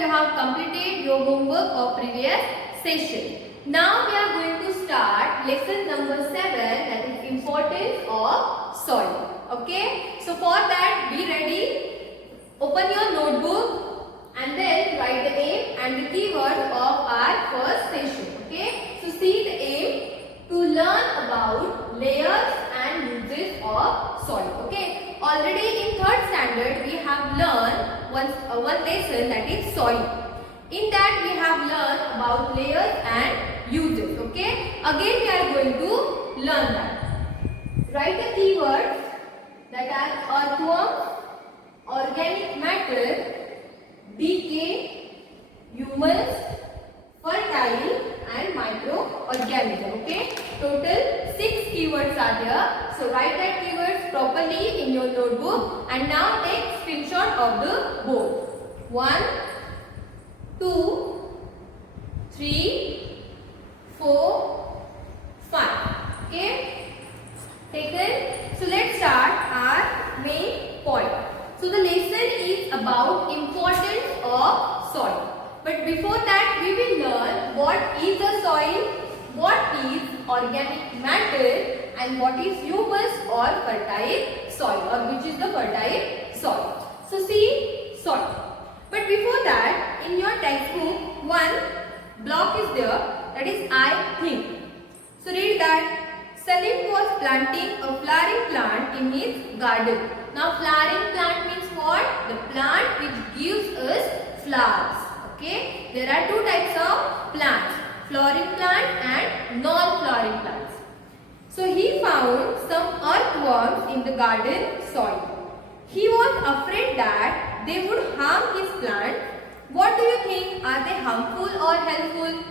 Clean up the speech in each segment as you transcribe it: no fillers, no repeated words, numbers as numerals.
you have completed your homework of previous session. Now we are going to start lesson number 7, that is importance of soil. Okay. So for that, be ready. Open your notebook and then write the aim and the keywords of our first session. Okay. So see the aim: to learn about layers and uses of soil. Okay. Already in 3rd standard we have learned one lesson, that is soil. In that we have learned about layers and uses. Okay. Again we are going to learn that. Write the keywords that are earthworms, organic matter, decay, humus, fertile and microorganism. Okay. Total 6 keywords are there. So write that keywords properly in your notebook and now take screenshot of the board. 1, 2, 3, 4, 5. Okay. Taken. So let's start our main point. So the lesson is about importance of soil. But before that we will learn what is a soil, what is organic matter and what is humus or fertile soil, or which is the fertile soil. So see soil. But before that, in your textbook one block is there, that is I think. So read that. Salim was planting a flowering plant in his garden. Now flowering plant means what? The plant which gives us flowers. Okay. There are 2 types of plants, flowering plant and non-flowering plants. So he found some earthworms in the garden soil. He was afraid that they would harm his plant. What do you think? Are they harmful or helpful?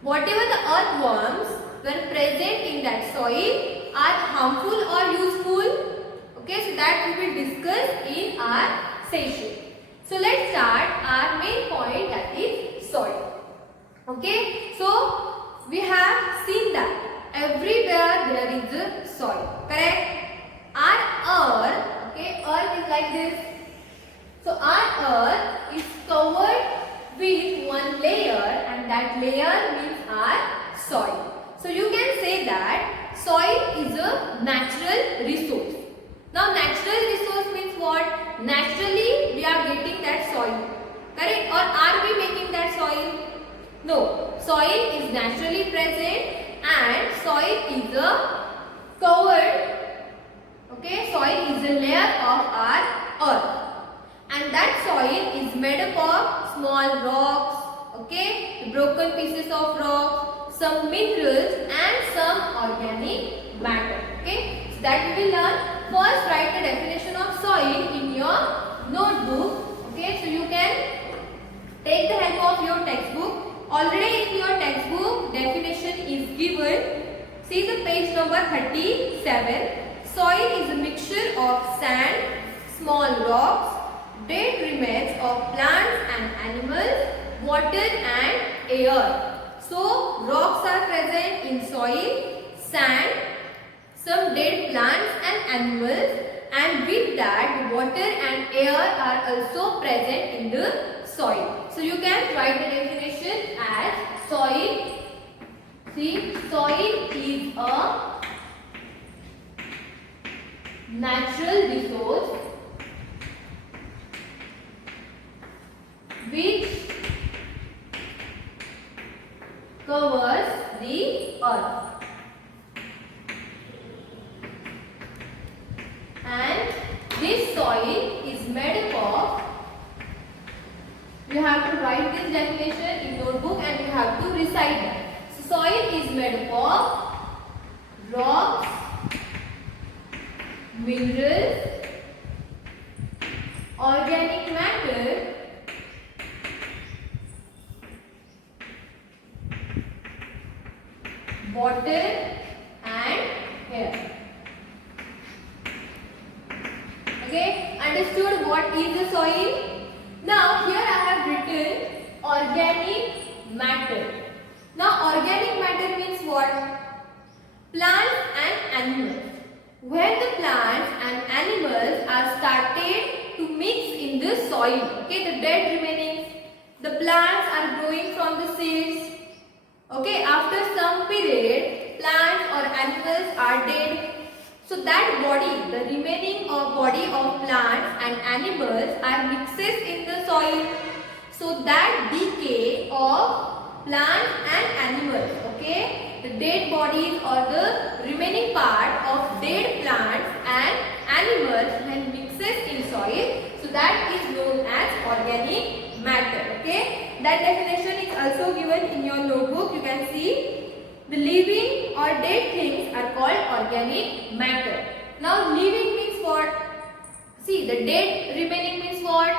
Whatever the earthworms were present in that soil are harmful or useful? Okay, so that we will discuss in our session. So let's start our main point, that is soil. Okay, so we have seen that everywhere there is a soil, correct? Our earth, okay, earth is like this. So our earth is covered with one layer and that layer means our soil. So you can say that soil is a natural resource. Now natural resource means what? Naturally we are getting that soil, correct? Or are we making that soil? No. Soil is naturally present and soil is a covered, okay, soil is a layer of our earth. And that soil is made up of small rocks, okay, broken pieces of rocks, some minerals and some organic matter. Okay, so that we will learn. First write the definition of soil in your notebook. Okay, so you can take the help of your textbook. Already in your textbook definition is given. See the page number 37. Soil is a mixture of sand, small rocks, dead remains of plants and animals, water and air. So rocks are present in soil, sand, some dead plants and animals, and with that water and air are also present in the soil. So you can write the definition as soil. See, soil is a natural resource which covers the earth. And this soil is made up of, you have to write this definition in notebook and you have to recite that. So soil is made up of rocks, minerals, organic matter, water and air. Okay, understood what is the soil? Now here I have written organic matter. Now organic matter means what? Plants and animals. When the plants and animals are started to mix in the soil, okay, the dead remainings, the plants are growing from the seeds. Okay, after some period, plants or animals are dead. So that body, the remaining body of plants and animals are mixes in the soil. So that decay of plants and animals, okay, the dead bodies or the remaining part of dead plants and animals when mixes in soil, so that is known as organic matter. Okay, that definition is also given in your notebook. You can see the living or dead things are called organic matter. Now living means what? See, the dead remaining means what?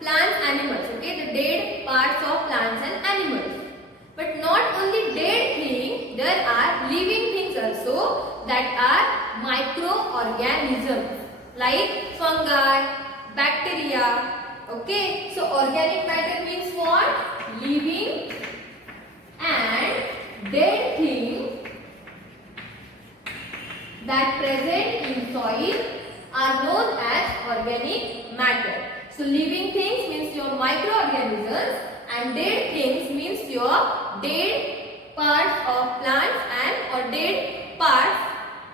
Plants, animals. Okay, the dead parts of plants and animals. But not only dead things, there are living things also, that are microorganisms like fungi, bacteria. Okay, so organic matter means what? Living and dead things that present in soil are known as organic matter. So living things means your microorganisms and dead things means your dead parts of plants and or dead parts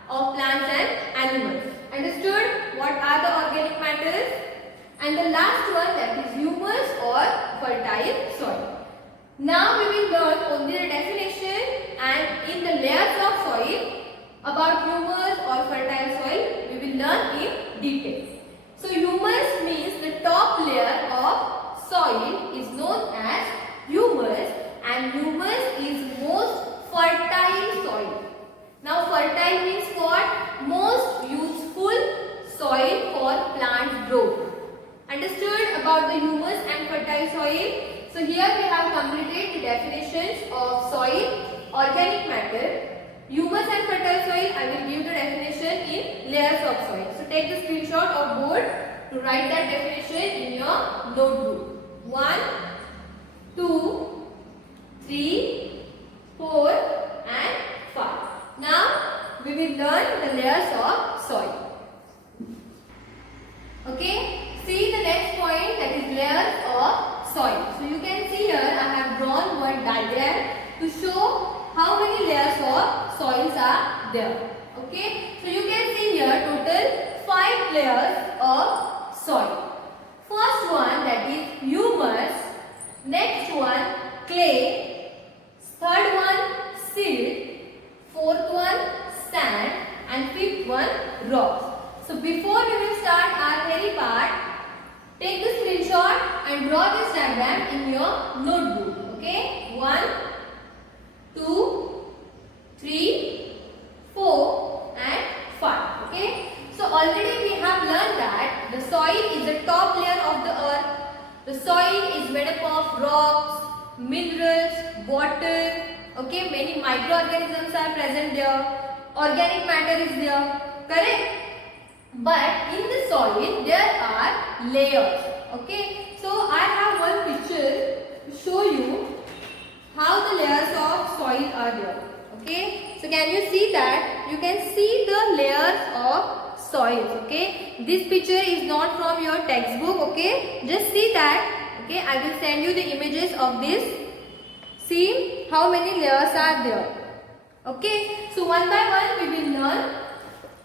of plants and animals. Understood? What are the organic matters? And the last one, that is humus or fertile soil. Now we will learn only the definition, and in the layers of soil about humus or fertile soil we will learn in detail. So humus means the top layer of soil is known as humus, and humus is most fertile soil. Now fertile means what? Most useful soil for plant growth. Understood about the humus and fertile soil? So here we have completed the definitions of soil, organic matter, humus and fertile soil. I will give the definition in layers of soil. So take the screenshot of board to write that definition in your notebook. 1, 2, 3, 4 and 5. Now we will learn the layers of soil. Okay. See the next point, that is layers of soil. So you can see here I have drawn one diagram to show how many layers of soils are there. Okay. So you can see here total 5 layers of soil. First one, that is humus. Next one clay. Third one silt. Fourth one sand. And fifth one rocks. So before we will start our theory part, take the screenshot and draw this diagram in your notebook. Okay, 1, 2, 3, 4 and 5. Okay, so already we have learned that the soil is the top layer of the earth. The soil is made up of rocks, minerals, water. Okay, many microorganisms are present there. Organic matter is there. Correct? But in the soil there are layers. Okay, so I have one picture to show you how the layers of soil are there. Okay, so can you see that? You can see the layers of soil. Okay, this picture is not from your textbook. Okay, just see that. Okay, I will send you the images of this. See how many layers are there. Okay, so one by one we will learn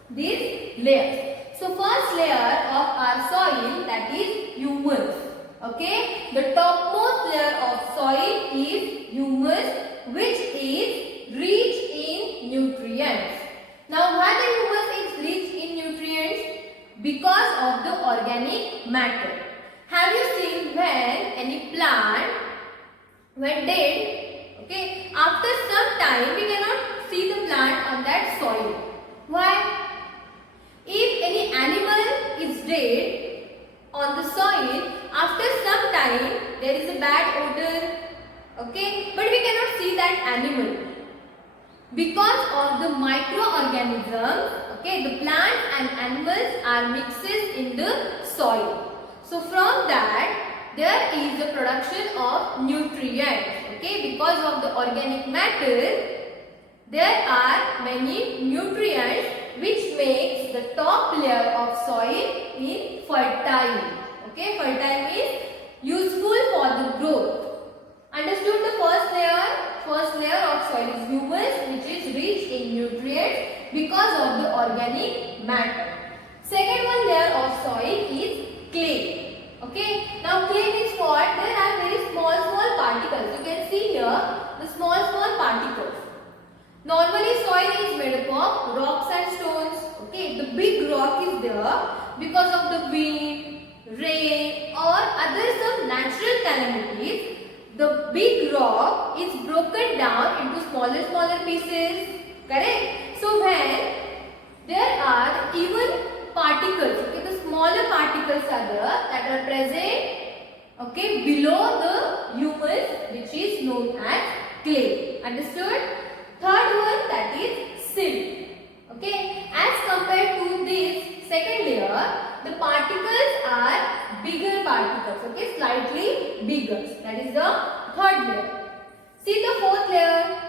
these layers. So first layer of our soil, that is humus. Okay, the topmost layer of soil is humus, which is rich in nutrients. Now why the humus is rich in nutrients? Because of the organic matter. Have you seen when any plant went dead? Okay, after some time we cannot see the plant on that soil. Why? If any animal is dead on the soil, after some time there is a bad odor. Okay, but we cannot see that animal because of the microorganisms. Okay, the plants and animals are mixes in the soil. So from that there is the production of nutrients. Okay, because of the organic matter there are many nutrients which makes the top layer of soil in fertile. Okay, fertile means useful for the growth. because of the organic matter. Second one layer of soil is clay. Okay. Now clay means what? There are very small particles. You can see here the small particles. Normally soil is made up of rocks and stones. Okay. The big rock is there because of the wind, rain or other some natural calamities. The big rock is broken down into smaller pieces. Correct? So when there are even particles, okay, the smaller particles are there that are present, okay, below the humus, which is known as clay. Understood? Third one, that is silt. Okay, as compared to this second layer, the particles are bigger particles. Okay, slightly bigger. That is the third layer. See the fourth layer.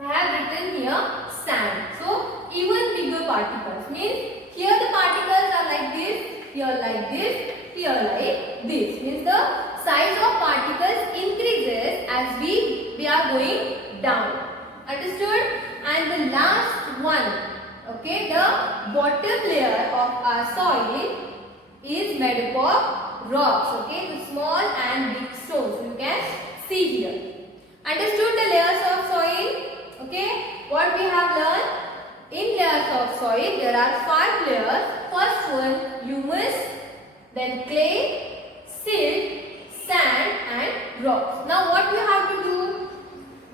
I have written here sand. So even bigger particles means here the particles are like this, here like this, here like this. Means the size of particles increases as we are going down. Understood? And the last one, okay, the bottom layer of our soil is made up of rocks. Okay, the small and big stones. You can see here. Understood the layers of soil? Okay, what we have learned? In layers of soil, there are 5 layers. First one, humus, then clay, silt, sand and rocks. Now what you have to do?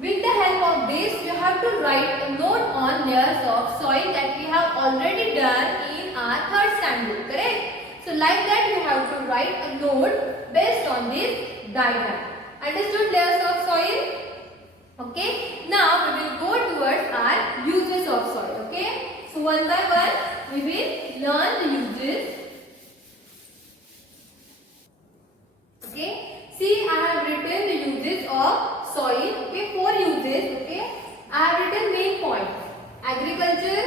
With the help of this, you have to write a note on layers of soil that we have already done in our 3rd standard. Correct? So like that you have to write a note based on this diagram. Understood layers of soil? Okay. Now we will go towards our uses of soil. Okay. So one by one we will learn the uses. Okay. See, I have written the uses of soil. Okay. 4 uses. Okay. I have written main points. Agriculture,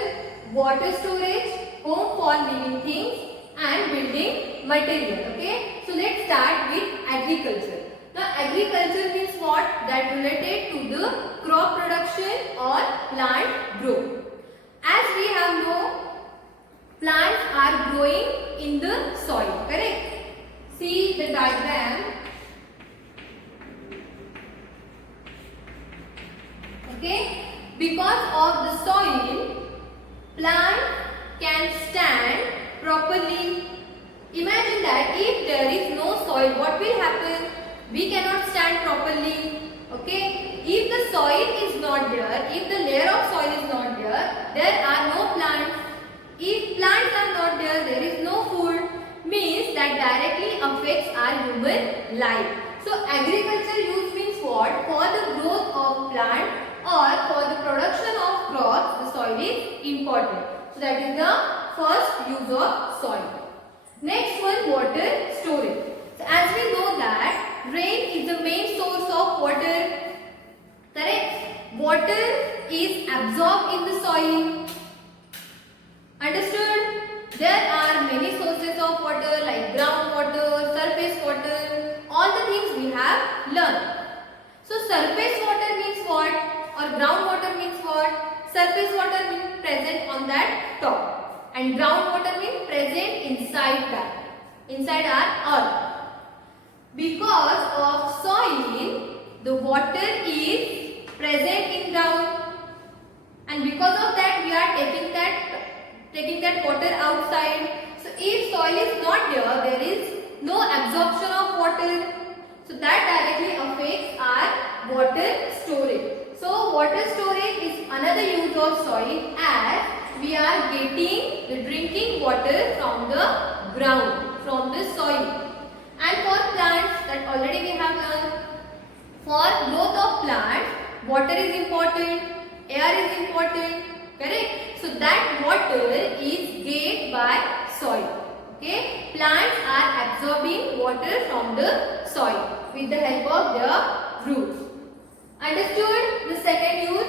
water storage, home for living things and building material. Okay. So let's start with agriculture. Now agriculture means what? That related to the crop production or plant growth. As we have known, plants are growing in the soil. Correct? See the diagram. Okay? Because of the soil, plant can stand properly. Imagine that if there is no soil, what will happen? We cannot stand properly. Okay? If the soil is not there, if the layer of soil is not there, there are no plants. If plants are not there, there is no food. Means that directly affects our human life. So agriculture use means what? For the growth of plant or for the production of crops, the soil is important. So that is the first use of soil. Next one, water storage. So as we know that rain is the main source of water. Correct? Water is absorbed in the soil. Understood? There are many sources of water like groundwater, surface water, all the things we have learned. So surface water means what? Or groundwater means what? Surface water means present on that top. And groundwater means present inside that. Inside our earth. Because of soil, the water is present in ground. And because of that, we are taking that water outside. So if soil is not there, there is no absorption of water. So that directly affects our water storage. So water storage is another use of soil as we are getting the drinking water from the ground, from the soil. And for plants, that already we have learned. For growth of plants, water is important, air is important. Correct? So that water is gained by soil. Okay? Plants are absorbing water from the soil with the help of their roots. Understood the second use?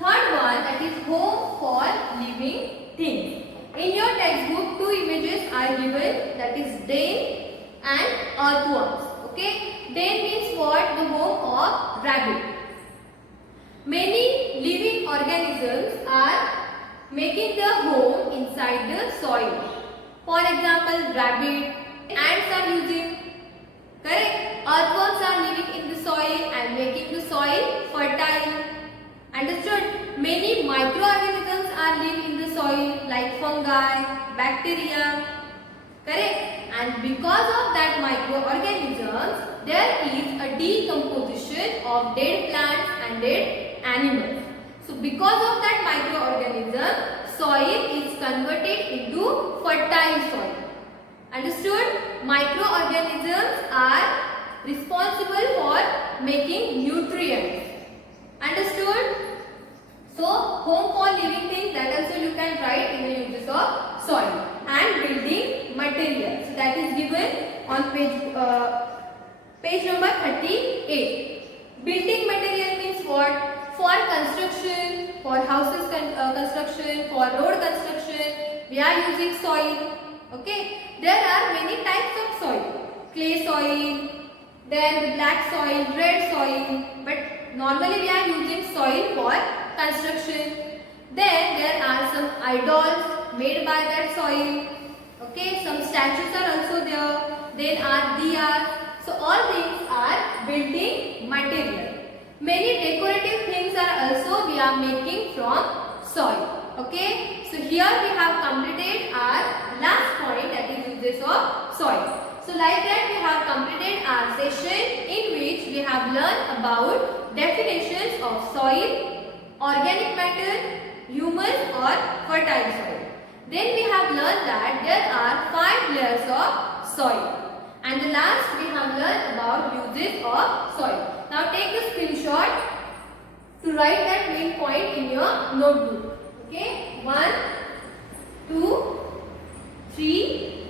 Third one, that is home for living things. In your textbook, 2 images are given, that is den and earthworms. Okay? Den means what? The home of rabbit. Many living organisms are making their home inside the soil. For example, rabbit, ants are using, correct? Earthworms are living in the soil and making the soil fertile. Understood? Many microorganisms are living in the soil like fungi, bacteria, correct? And because of that microorganisms, there is a decomposition of dead plants and dead animals. So because of that microorganism, soil is converted into fertile soil. Understood? Microorganisms are responsible for making nutrients. Understood? So home for living things, that also you can write in the uses of soil. And building materials, so that is given on page number 38. Building material means what? For construction, for houses construction, for road construction, we are using soil. Okay, there are many types of soil. Clay soil, then the black soil, red soil, but normally we are using soil for construction. Then there are some idols made by that soil. Okay, some statues are also there. Then are diyas. So all these are building material. Many decorative things are also we are making from soil. Okay, so here we have completed our last point, that is uses of soil. So like that we have completed our session in which we have learned about definitions of soil, organic matter, humus or fertile soil. Then we have learned that there are 5 layers of soil. And the last we have learned about uses of soil. Now take the screenshot to write that main point in your notebook. Okay, 1, 2, 3,